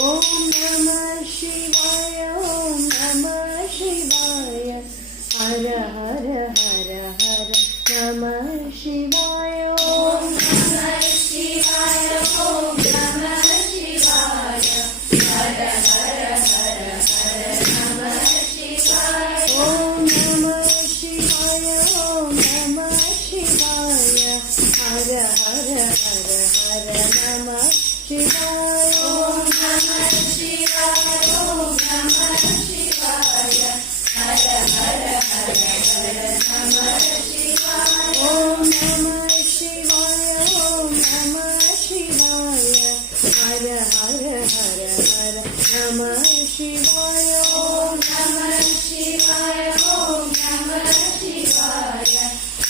ಓಂ ನಮಃ ಶಿವಾಯ ಓಂ ನಮಃ ಶಿವಾಯ ಹರ ಹರ ಹರ ಹರ ನಮಃ ಶಿವಾಯ ಓಂ ನಮಃ ಶಿವಾಯ ಓಂ ನಮಃ ಶಿವಾಯ ಹರ ಹರ ಹರ ಹರ ನಮಃ ಶಿವಾಯ ಓಂ ನಮಃ ಶಿವಾಯ ಓಂ ನಮಃ ಶಿವಾಯ ಹರ ಹರ ಹರ ಹರ ನಮಃ ಶಿವಾಯ ಓಂ ನಮಃ ಶಿವಾಯ ಓಂ ನಮಃ ಶಿವಾಯ ಹರ ಹರ ಹರ ಹರ ನಮಃ ಶಿವಾಯ ಓಂ ನಮಃ ಶಿವಾಯ ಓಂ ನಮಃ ಶಿವಾಯ ಹರ ಹರ ಹರ ಹರ ನಮಃ ಶಿವಾಯ ಓಂ ನಮಃ ಶಿವಾಯ ಓಂ ನಮಃ ಶಿವಾಯ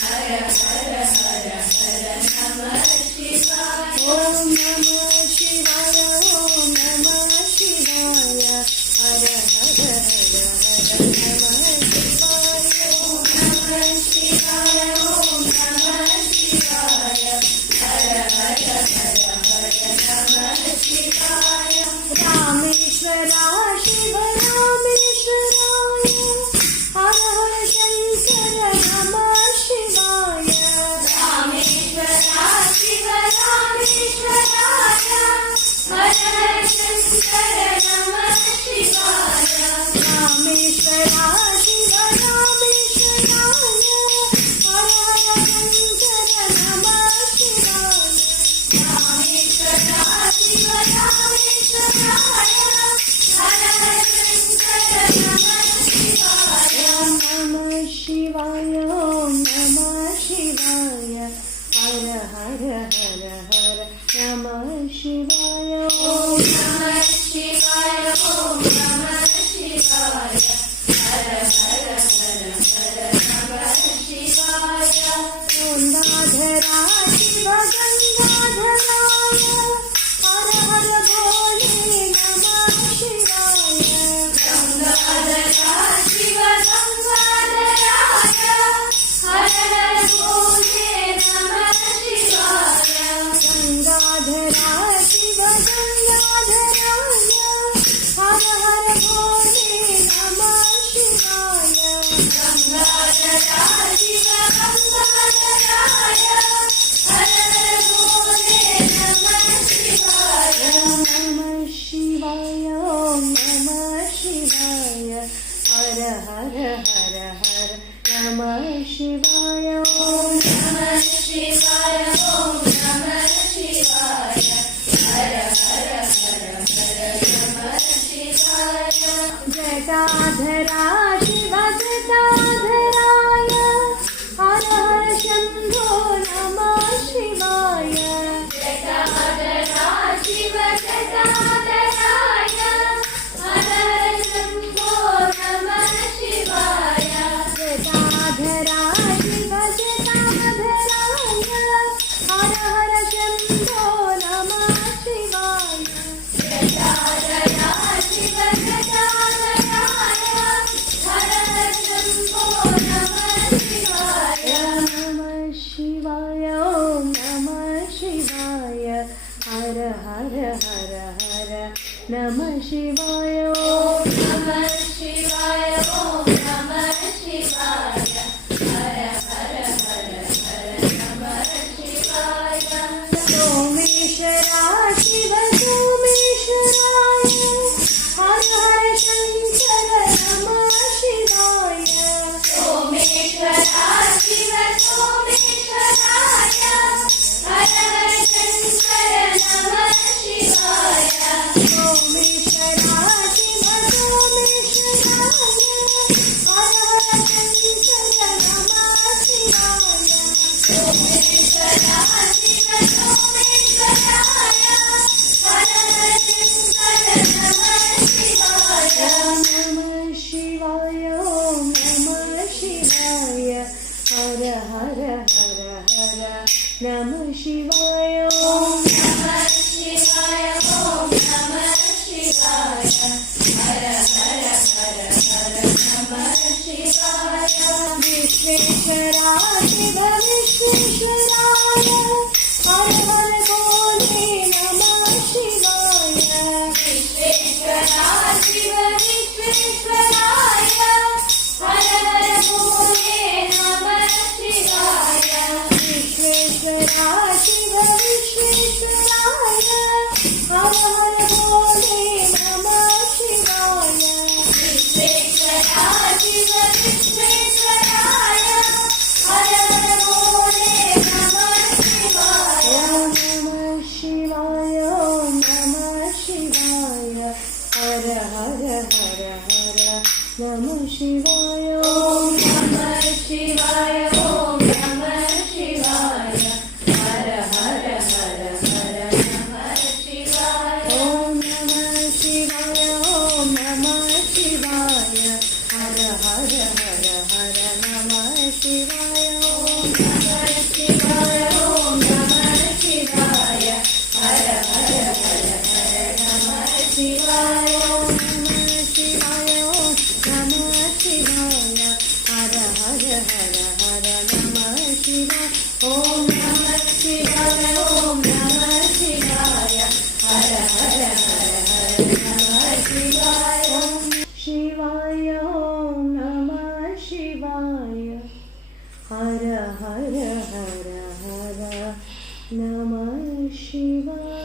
ಹರ ಹರ ಹರ ಹರ ನಮಃ ಶಿವಾಯ ಓಂ ನಮಃ ಶಿವಾಯ ಓಂ ನಮಃ ಶಿವಾಯ ಹರ ಹರ ಹರ ಹರ ನಮಃ ಶಿವಾಯ ಓಂ ನಮಃ ಶಿವಾಯ ಓಂ ನಮಃ ಶಿವಾಯ ಹರ ಹರ ಹರ ಹರ ನಮಃ ಶಿವಾಯ ರಾಮೇಶ್ವರ ಶಿವ ರಾಮೇಶ್ವರಾಯ ಹರ ಹರ ಶಂಕರ ನಮಃ ಶಿವಾಯ ರಾಮೇಶ್ವರ ಶಿವ ರಾಮೇಶ್ವರಾಯ ಹರ ಹರ ಶಂಕರ ನಮಃ ಶಿವಾಯ ರಾಮೇಶ್ವರ ಶಿವ ರಾಮೇಶ್ವರಾಯ ಹರ ಹರ ಶಂಕರ ನಮಃ ಶಿವಾಯ ರಾಮೇಶ್ವರ ಶಿವ ರಾಮೇಶ್ವರಾಯ ಹರ ಹರ ಶಂಕರ ನಮಃ ಶಿವಾಯ ಓಂ ನಮಃ ಶಿವಾಯ ಓಂ ನಮಃ ಶಿವಾಯ ಹರ ಹರ ಹರ ಹರ ನಮಃ ಶಿವಾಯ ಓಂ ನಮಃ ಶಿವಾಯ ಓಂ ನಮಃ ಶಿವಾಯ ಹರ ಹರ ಹರ ಹರ ನಮಃ ಶಿವಾಯ ಗಂಗಾಧರ ಶಿವ ಗಂಗಾಧರಾಯ ಹರ ಹರ ಭೋಲೆ ನಮಃ ಶಿವಾಯ ಗಂಗಾಧರ ಶಿವ ಗಂಗಾಧರಾಯ ಹರ ಹರ ಭೋಲೆ ನಮಃ ಶಿವಾಯ ಗಂಗಾಧರ ಶಿವ ಗಂಗಾಧರಾಯ ಹರ ಹರ ಭೋಲೆ ನಮಃ ಶಿವಾಯ ಗಂಗಾಧರ ಶಿವ ಗಂಗಾಧರಾಯ ಹರ ಹರ ಭೋಲೆ ನಮಃ ಶಿವಾಯ ನಮಃ ಶಿವಾಯ ಓಂ ನಮಃ ಶಿವಾಯ ಹರ ಹರ ಹರ ಹರ ನಮಃ ಶಿವಾಯ ಓಂ ನಮಃ ಶಿವಾಯ ಓಂ ನಮಃ ಶಿವಾಯ ಹರ ಹರ ಹರ ಹರ ನಮಃ ಶಿವಾಯ ಜಟಾಧರ ಶಿವ ಜಟಾಧರಾಯ ಹರ ಹರ ಶಂಭೋ ನಮಃ ಶಿವಾಯ ಜಟಾಧರ ಶಿವ ಜಟಾಧರಾಯ ಹರ ಹರ ಶಂಭೋ ನಮಃ ಶಿವಾಯ ಜಟಾಧರ ಶಿವ ಜಟಾಧರಾಯ ಹರ ಹರ ಶಂಭೋ ನಮಃ ಶಿವಾಯ ಜಟಾಧರ ಶಿವ ಜಟಾಧರಾಯ ಹರ ಹರ ಶಂಭೋ ನಮಃ ಶಿವಾಯ ನಮಃ ಶಿವಾಯ ಓಂ ನಮಃ ಶಿವಾಯ ಹರ ಹರ ಹರ ಹರ ನಮಃ ಶಿವಾಯ ಓಂ ನಮಃ ಶಿವಾಯ ಓಂ ನಮಃ ಶಿವಾಯ ಹರ ಹರ ಹರ ಹರ ನಮಃ ಶಿವಾಯ ಸೋಮೇಶ್ವರ ಶಿವ ಸೋಮೇಶ್ವರಾಯ ಹರ ಹರ ಶಂಕರ ನಮಃ ಶಿವಾಯ ಸೋಮೇಶ್ವರ ಶಿವ ಸೋಮೇಶ್ವರಾಯ ಹರ ಹರ ಶಂಕರ ನಮಃ ಶಿವಾಯ ಸೋಮೇಶ್ವರ ಶಿವ ಸೋಮೇಶ್ವರಾಯ ಹರ ಹರ ಶಂಕರ ನಮಃ ಶಿವಾಯ ಸೋಮೇಶ್ವರ ಶಿವ ಸೋಮೇಶ್ವರಾಯ ಹರ ಹರ ಶಂಕರ ನಮಃ ಶಿವಾಯ ನಮಃ ಶಿವಾಯ ಓಂ ನಮಃ ಶಿವಾಯ ಹರ ಹರ ಹರ ಹರ ನಮಃ ಶಿವಾಯ ಓಂ ನಮಃ ಶಿವಾಯ ಓಂ ನಮಃ ಶಿವಾಯ ಹರ ಹರ ಹರ ಹರ ನಮಃ ಶಿವಾಯ ವಿಶ್ವೇಶ್ವರ ಶಿವ ವಿಶ್ವೇಶ್ವರಾಯ ಹರ ಹರ ಭೋಲೆ ನಮಃ ಶಿವಾಯ नमः शिवाय ॐ नमः शिवाय ॐ नमः शिवाय हर हर हर हर नमः शिवाय ॐ नमः शिवाय ॐ नमः शिवाय हर हर हर हर नमः शिवाय ॐ नमः शिवाय ॐ नमः शिवाय हर हर हर हर नमः शिवाय ॐ नमः शिवाय ॐ नमः शिवाय हर हर हर हर नमः शिवाय ॐ नमः शिवाय ॐ नमः शिवाय हर हर हर हर नमः शिवाय ॐ शिवाय ॐ नमः शिवाय हर हर हर हर नमः शिवाय